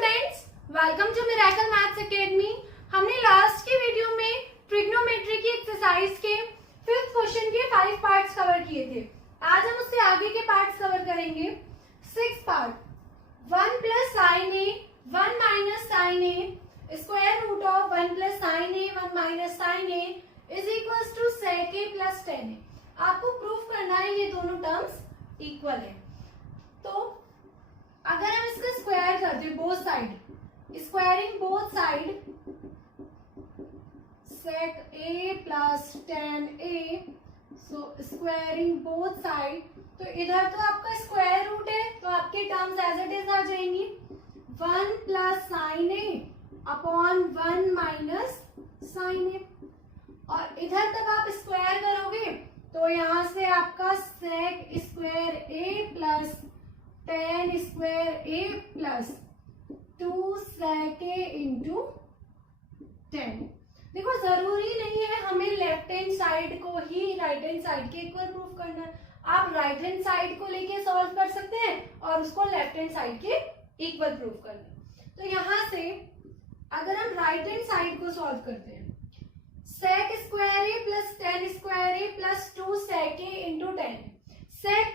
Students, welcome to miracle maths academy. हमने last की video में ट्रिग्नोमेट्री की एक्सरसाइज के 5th क्वेश्चन के 5 पार्ट्स कवर किए थे। आज हम उससे आगे के पार्ट्स कवर करेंगे। 6th part 1 plus sine A 1 minus sine A square root of 1 plus sine A 1 minus sine A is equals to sec A plus 10 A. आपको प्रूफ करना है ये दोनों टर्म्स इक्वल है। तो अगर हम इसका स्क्वायर करते हैं both side, squaring both side sec a plus 10a, so squaring both side, तो इधर तो आपका स्क्वायर रूट है तो आपके टर्म्स एज इट इज आ जाएंगी 1 plus sine A upon 1 minus sine ए, और इधर तक आप स्क्वायर करोगे तो यहां से आपका sec square a plus 10 square A plus 2 sec A into 10। देखो जरूरी नहीं है हमें लेफ्ट हैंड साइड को ही राइट हैंड साइड के इक्वल प्रूफ करना है। आप राइट हैंड साइड को लेके सॉल्व कर सकते हैं और उसको लेफ्ट हैंड साइड के इक्वल प्रूफ करना है। तो यहां से अगर हम राइट हैंड साइड को सॉल्व करते हैं, sec स्क्वायर ए प्लस 10 स्क्वायर ए प्लस 2 sec ए इंटू 10। sec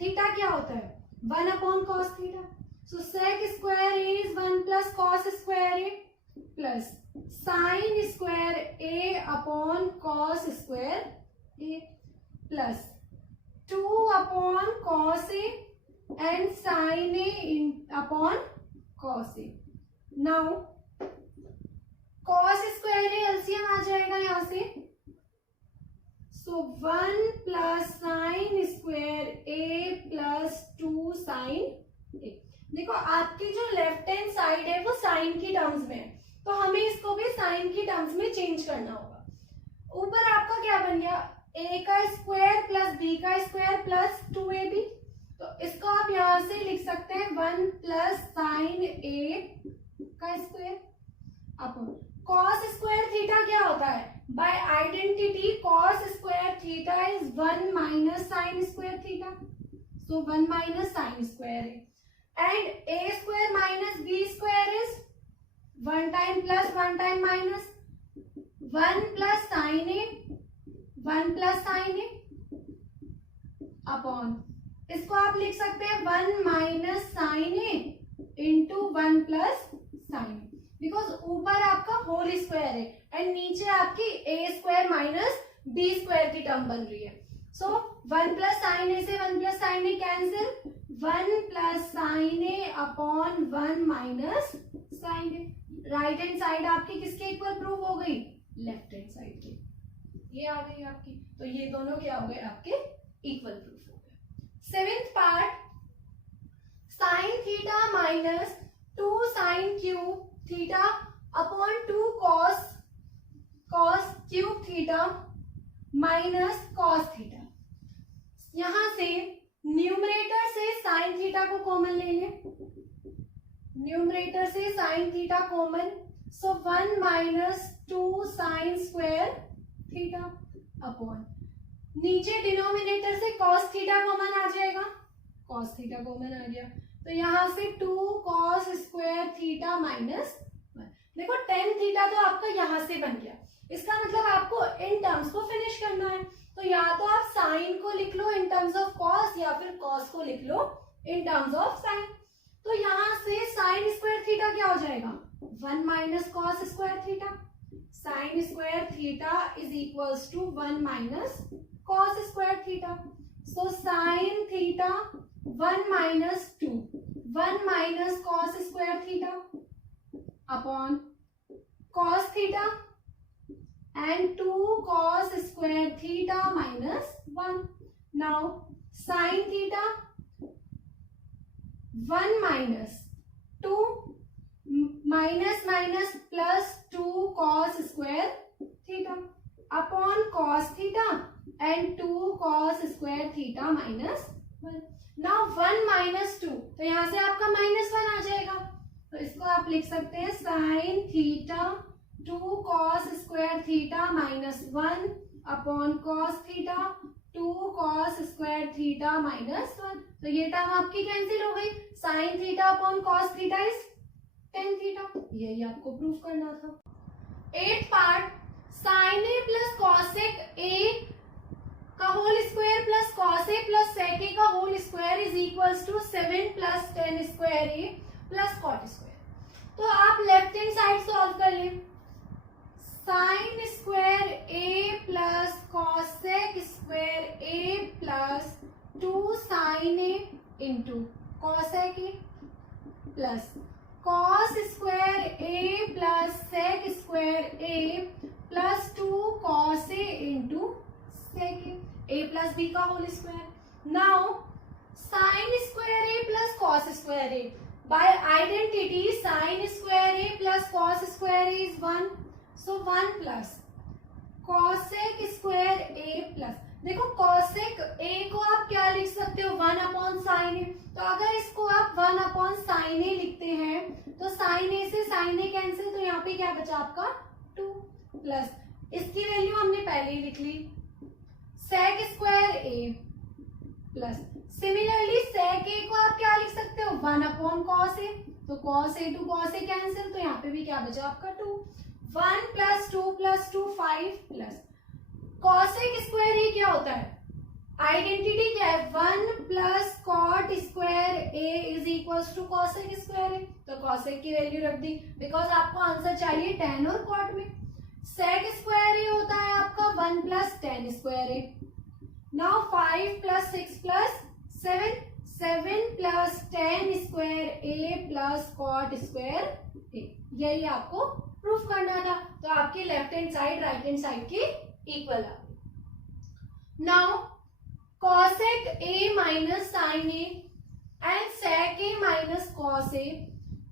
थीटा क्या होता है 1 upon cos theta, so sec square A is 1 plus cos square A plus sine square a upon cos square A plus 2 upon cos A and sine A upon cos A. Now cos square A LCM आ जाएगा यहां से, so 1 plus sine square A plus 2 sine A. देखो आपकी जो left hand side है वो sign की टर्म्स में है, तो हमें इसको भी साइन की टर्म्स में चेंज करना होगा। ऊपर आपका क्या बन गया a का स्क्वायर प्लस b का स्क्वायर प्लस 2ab, तो इसको आप यहां से लिख सकते हैं 1 प्लस साइन a का square upon cos square theta क्या होता है by identity cos square theta is 1 minus sine square theta, so 1 minus sine square है and a square minus b square is 1 time plus 1 time minus 1 plus sine A 1 plus sine A upon इसको आप लिख सकते हैं 1 minus sine A into 1 plus sine, because ऊपर आपका whole square है and नीचे आपकी ए स्क्वायर माइनस बी स्क्वायर की टर्म बन रही है। सो 1 प्लस साइन ए से 1 plus sine A cancel, 1 plus sine A upon 1 minus sine A. Right hand side आपकी किसके इक्वल प्रूफ हो गई लेफ्ट हैंड साइड के, ये आ गई आपकी, तो ये दोनों क्या हो गए आपके इक्वल प्रूफ हो गए। 7th part sine theta minus 2 sine cube theta upon 2 cos cube theta minus cos theta. यहां से न्यूमरेटर से साइन थीटा को कॉमन ले लें, न्यूमरेटर से साइन थीटा कॉमन, सो 1 minus 2 sign square theta upon नीचे डिनोमिनेटर से कॉस थीटा कॉमन आ जाएगा, कॉस थीटा कॉमन आ गया तो यहां से 2 कॉस स्क्वायर थीटा माइनस 1। देखो टेन थीटा तो आपका यहां से बन गया, इसका मतलब आपको इन टर्म्स को फिनिश करना है, तो या तो आप साइन को लिख लो इन टर्म्स ऑफ कॉस या फिर कॉस को लिख लो इन टर्म्स ऑफ साइन। तो यहां से साइन स्क्वायर थीटा क्या हो जाएगा 1 minus cos square theta, sine square theta is equals to 1 minus cos square theta, so sine theta 1 minus 2 1 minus cos square theta upon cos theta and 2 cos square theta minus 1। Now sine theta 1 minus 2 minus minus plus 2 cos square theta upon cos theta and 2 cos square theta minus 1। Now 1 minus 2, तो यहां से आपका -1 आ जाएगा, तो इसको आप लिख सकते हैं sine theta 2 cos square theta minus 1 upon cos theta 2 cos square theta minus 1। तो ये टर्म आपकी कैंसिल हो गई, sine theta upon cos theta is tan theta. यही आपको प्रूव करना था। 8th part, sin a plus cosec a का whole square plus cos a plus sec a का whole square is equals to 7 plus tan square a plus cot square. तो आप left hand side solve कर लें। Sine square a plus cosec square a plus 2 sine a into cosec a plus cos square a plus sec square a plus 2 cos a into sec a plus b का whole square. Now sine square a plus cos square a, by identity sine square a plus cos square a is 1, so 1 plus cosec square a plus, देखो cosec a को आप क्या लिख सकते हो 1 upon sine a, तो अगर इसको आप 1 अपॉन साइन a लिखते हैं तो साइन a से साइन a कैंसिल, तो यहाँ पे क्या बचा आपका 2 प्लस इसकी वैल्यू हमने पहले ही लिख ली sec square a plus, similarly sec a को आप क्या लिख सकते हो 1 अपॉन कॉस a, तो cos a to cos a cancel, तो यहाँ पे भी क्या बचा आपका 2, 1 plus 2 plus 2 5 plus cosec square ये क्या होता है, आइडेंटिटी क्या है 1 plus cot square A is equals to cosec square A, तो कॉसेक की वैल्यू रख दी बिकॉज आपको आंसर चाहिए tan और कॉट में। सेक स्क्वायर ए होता है आपका 1 plus tan square A. Now 5 plus 6 plus 7, 7 plus tan square A plus cot square A, यही आपको प्रूफ करना था। तो आपकी left hand side right hand side की इक्वल आ गई। Now cosec a minus sine a and sec a minus cos a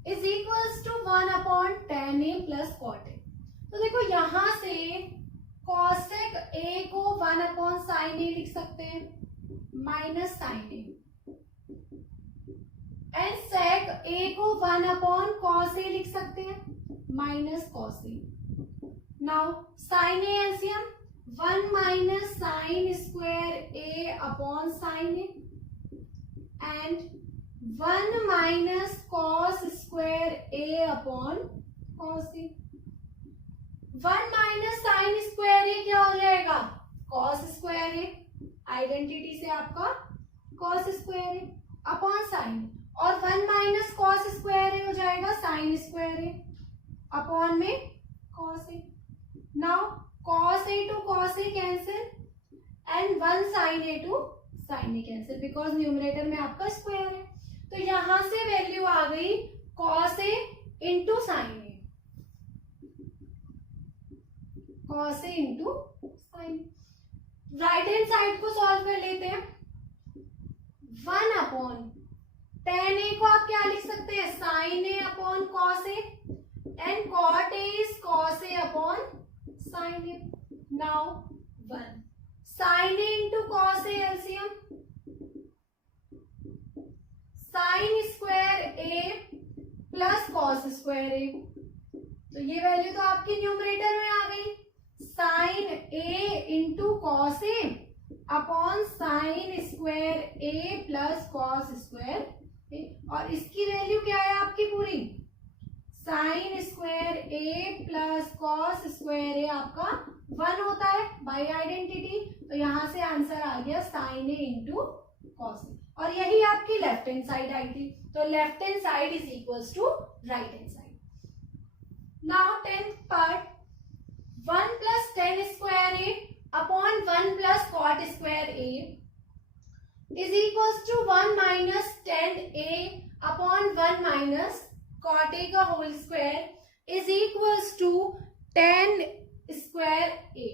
is equals to 1 upon tan a plus cot a। तो देखो यहां से कॉसेक a को 1 अपॉन साइन a लिख सकते हैं minus sine a, and sec a को 1 upon cos a लिख सकते हैं minus cos a। Now sine a LCM 1 minus sine square a upon sine a and 1 minus cos square a upon cos a। 1 minus sine square a क्या हो जाएगा cos square a, identity से आपका cos square a upon sine, और 1 minus cos square a हो जाएगा sine square a upon में cos a। Now cos a to cos a cancel and 1 sine a to sine a cancel because numerator में आपका square है, तो यहां से वैल्यू आ गई cos a into sine a, cos a into sine. Right hand side को solve कर लेते हैं। 1 अपॉन tan a को आप क्या लिख सकते हैं sine a upon cos a and cot a is cos a upon sine a। Now 1 sine a into cos a LCM sine square a plus cos square a, तो ये value तो आपकी न्यूमरेटर में आ गई sine a into cos a upon sine square a plus cos square a, और इसकी value क्या है आपकी पूरी sine square a plus cos square a आपका 1 होता है बाय आइडेंटिटी, तो यहां से आंसर आ गया sine a into cos a, और यही आपकी लेफ्ट हैंड साइड आई थी, तो left hand side is equals to right hand side. Now 10th part 1 plus tan square a upon 1 plus cot square a is equals to 1 minus tan a upon 1 minus cot a का whole square is equals to tan square a।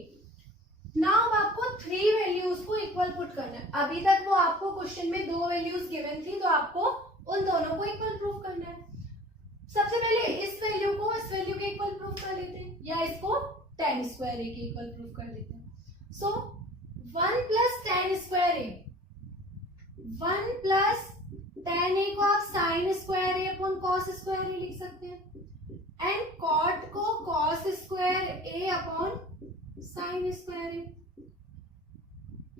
Now आपको 3 values को equal put करना है। अभी तक वो आपको question में 2 वैल्यूज गिवन थी, तो आपको उन दोनों को इक्वल प्रूफ करना है। सबसे पहले इस वैल्यू को इस वैल्यू के इक्वल प्रूफ कर लेते हैं, या इसको tan स्क्वायर a के इक्वल प्रूफ कर लेते हैं। So 1 plus tan square a, 1 plus tan a को आप sine square a upon cos square a लिख सकते हैं, एंड कॉट को cos square a upon sine square a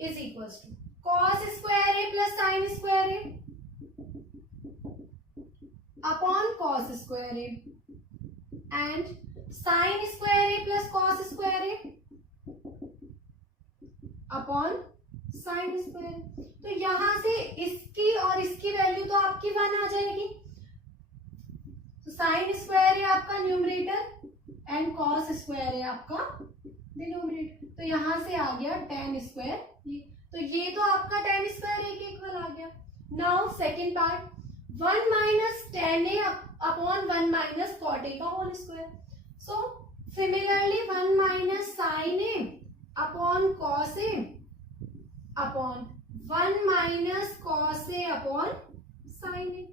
is equals to cos square a plus sine square a upon cos square a and sine square A plus cos square a upon sine square. तो यहां से इसकी और इसकी value तो आपकी 1 आ जाएगी। तो साइन स्क्वायर है आपका न्यूमरेटर एंड कॉस स्क्वायर है आपका डिनोमिनेटर। तो यहां से आ गया tan स्क्वायर। तो ये तो आपका tan स्क्वायर ए के इक्वल आ गया। Now second part, 1 minus tan A upon 1 minus cot A का whole square. So similarly 1 minus sine A upon cos A upon 1 minus cos A upon sine A.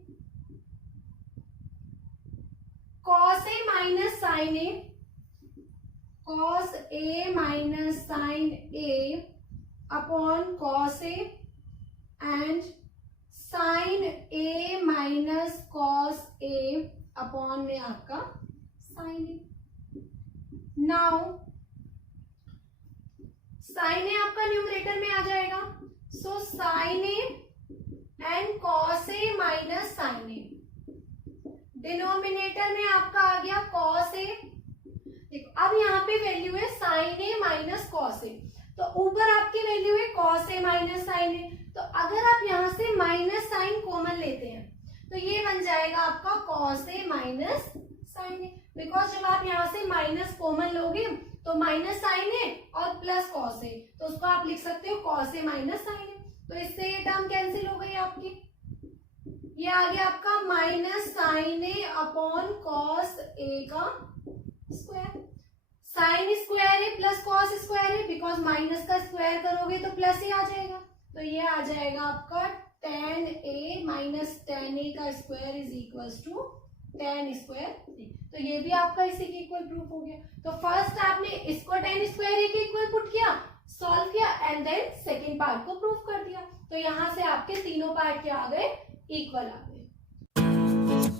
Cos A minus sine A, cos A minus sine A upon cos A and sine A minus cos A upon में आपका sine A. Now sine A आपका numerator में आ जाएगा। So sign A and cos A minus sine a. Denominator में आपका आ गया cos A. देखो अब यहाँ पे वैल्यू है साइन ए माइनस कॉस ए, तो ऊपर आपकी वैल्यू है कॉस ए माइनस साइन ए। तो अगर आप यहाँ से माइनस साइन कॉमन लेते हैं तो ये बन जाएगा आपका cos A minus sine a. Because जब आप यहाँ से माइनस कॉमन लोगे तो माइनस साइन ए और प्लस कॉस ए, तो उसको आप लिख सकते हो कॉस ए माइनस साइन ए। तो इससे ये टर्म कैंसिल हो गई आपकी। ये आ गया आपका minus sine A upon cos ए का स्क्वायर। साइन स्क्वायर है प्लस कॉस स्क्वायर है, बिकॉज माइनस का स्क्वायर करोगे तो प्लस ही आ जाएगा। तो ये आ जाएगा आपका tan a minus tan a का square is equals to tan square a। तो ये भी आपका इसी के इक्वल प्रूफ हो गया। तो फर्स्ट आपने इसको tan स्क्वायर a के इक्वल पुट किया, सॉल्व किया एंड देन सेकेंड पार्ट को प्रूफ कर दिया। तो यहाँ से आपके तीनों पार्ट क्या आ गए, इक्वल आ गए।